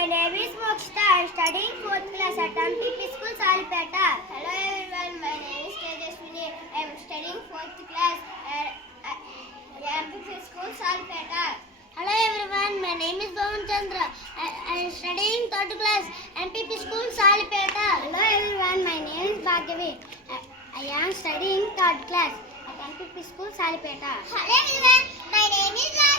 my name is Mokshita. I am studying 4th class at MTP School, Salipeta. Hello everyone, my name is Tejaswini. I am studying 4th class at MTP School, Salipeta. Hello everyone, my name is Bhavan Chandra. I am studying 3rd class, MPP School, Salipeta. Hello everyone, my name is Bhargavi. I am studying 3rd class at MPP School, Salipeta. Hello everyone, my name is